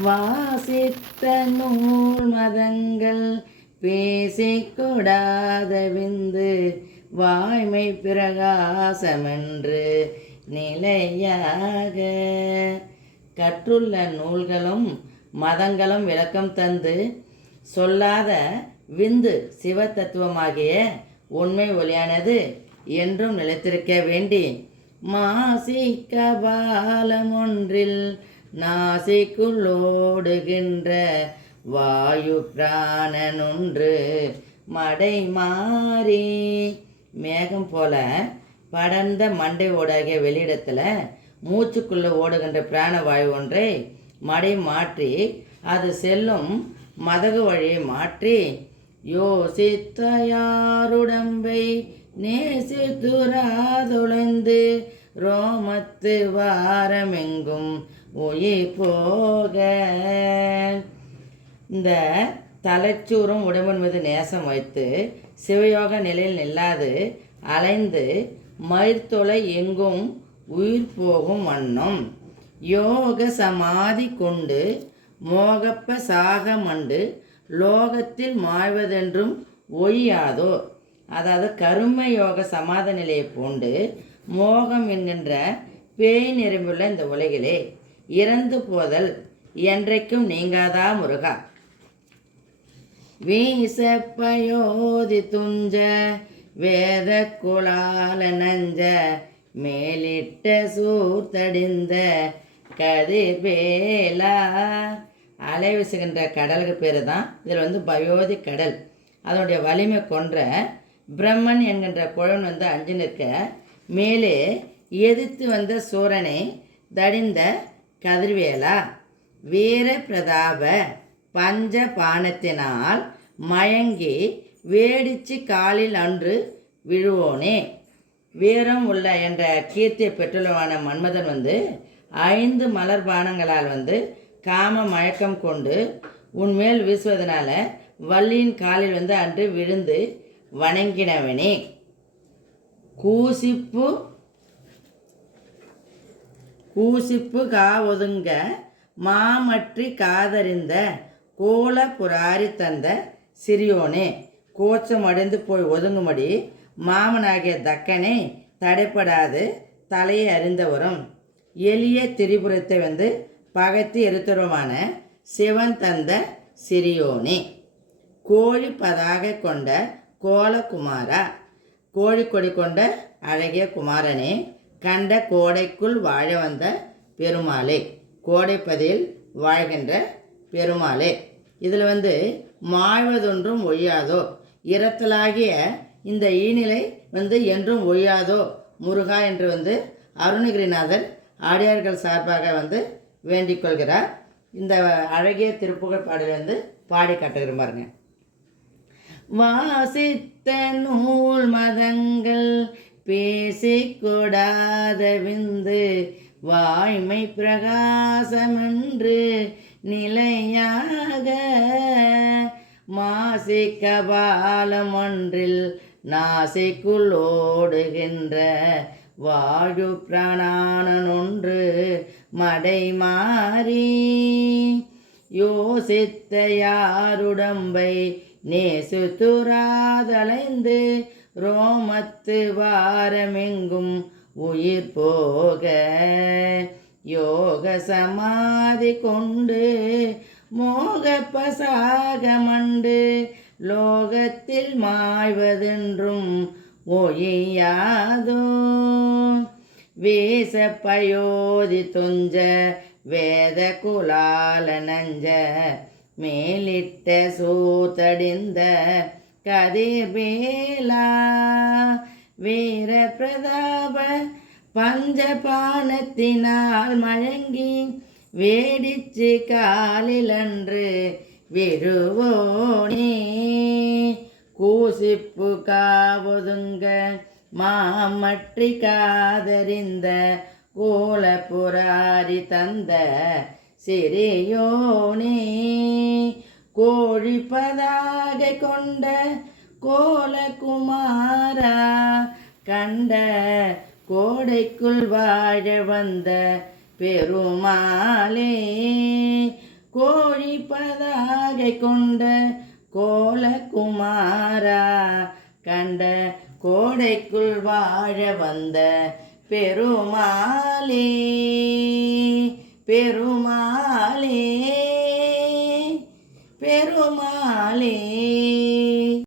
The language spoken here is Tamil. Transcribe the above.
வாசித்த நூல் மதங்கள் பேசிக்கூடாத விந்து வாய்மை பிரகாசமென்று நிலையாக. கற்றுள்ள நூல்களும் மதங்களும் விளக்கம் தந்து சொல்லாத விந்து சிவத்தத்துவமாகிய உண்மை ஒளியானது என்றும் நிலைத்திருக்க வேண்டி. மாசிக்க பாலம் ஒன்றில் நாசிக்குள்ளோடுகின்ற வாயு பிராணனொன்று மடை மாறி மேகம் போல படர்ந்த மண்டை ஓடாகிய வெளியிடத்தில் மூச்சுக்குள்ளே ஓடுகின்ற பிராண வாயு ஒன்றை மடை மாற்றி அது செல்லும் மதகு வழியை மாற்றி யோசித்தயாருடம்பை நேசி துராதுளைந்து ரோமத்து வாரமெங்கும் உயிர் போக இந்த தலைச்சூரும் உடம்பின் மீது நேசம் வைத்து சிவயோக நிலையில் நில்லாது அலைந்து மயிர்த்தொலை எங்கும் உயிர் போகும் வண்ணம். யோக சமாதி கொண்டு மோகப்ப சாகமண்டு லோகத்தில் மாய்வதென்றும் ஒய்யாதோ? அதாவது கரும யோக சமாத நிலையை பூண்டு மோகம் என்கின்ற பேய் நிரம்பியுள்ள இந்த உலகிலே இறந்து போதல் என்றைக்கும் நீங்காதா முருகா? வீசப்பயோதி துஞ்ச வேத குலால நஞ்ச மேலிட்ட சூர்த்தடிந்த கதிர்வேலா. அலை வீசுகின்ற கடலுக்கு பேர் தான் இதில் வந்து பயோதி கடல். அதனுடைய வலிமை கொன்ற பிரம்மன் என்கின்ற குழன் வந்து அஞ்சு நிற்க மேலே எதிர்த்து வந்த சூரனை தடிந்த கதிர்வேலா வீர பிரதாப பஞ்ச பானத்தினால் மயங்கி வேடிச்சு காலில் அன்று விழுவோனே. வீரம் உள்ள என்ற கீர்த்தியை பெற்றுள்ளவான மன்மதன் வந்து ஐந்து மலர் பானங்களால் வந்து காம மயக்கம் கொண்டு உன்மேல் வீசுவதனால வள்ளியின் காலில் வந்து அன்று விழுந்து வணங்கினவனே. கூசிப்பு கூசிப்பு காவொதுங்க மாமற்றி காதறிந்த கோல புராரி தந்த சிறியோனே கோச்சம் அடைந்து போய் ஒதுங்கும்படி மாமனாகிய தக்கனை தடைப்படாது தலையை அறிந்தவரும் எளிய திரிபுரத்தை வந்து பகைத்து எரித்தருமான சிவன் தந்த சிறியோனே. கோழி பதாக கொண்ட கோலகுமாரா கோழிக்கொடி கொண்ட அழகிய குமாரனே கண்ட கோடைக்குள் வாழ வந்த பெருமாளே. கோடைப்பதியில் வாழ்கின்ற பெருமாளே. இதில் வந்து மாழ்வதொன்றும் ஒழியாதோ? இரத்தலாகிய இந்த ஈநிலை வந்து என்றும் ஒழியாதோ? முருகா என்று வந்து அருணகிரிநாதர் ஆடியார்கள் சார்பாக வந்து வேண்டிக் கொள்கிறார். இந்த அழகிய திருப்புகழ் பாடலை வந்து பாடி காட்டுகிறேன் பாருங்க. வாசித்த நூல் மதங்கள் பேசிக்கூடாத விந்து வாய்மை பிரகாசமென்று நிலையாக மாசிக்க பாலம் ஒன்றில் நாசிக்குள் ஓடுகின்ற வாயு பிராணனொன்று மடை மாறி யோசித்த யாருடம்பை நேசுத்துராதலைந்து ரோமத்து வாரமெங்கும் உயிர் போக யோக சமாதி கொண்டு மோக பசாகமண்டு லோகத்தில் மாய்வதென்றும் ஒய்யாதோ வேச பயோதி தொஞ்ச வேத குலால நஞ்ச மேலிட்ட சூத்தடிந்த கதிர்வேலா வீர பிரதாப பஞ்சபானத்தினால் மழங்கி வேடிச்சு காலிலன்று விழுவோனே கூசிப்பு காவொதுங்க மாமற்றி காதறிந்த கோலபுராரி தந்த சிறியோனே. கோழி பதாகை கொண்ட கோலகுமாரா கண்ட கோடைக்குள் வாழ வந்த பெருமாளே. பதாகை கொண்ட கோலகுமாரா கண்ட கோடைக்குள் வாழ வந்த பெருமாளே. பெருமா 管理。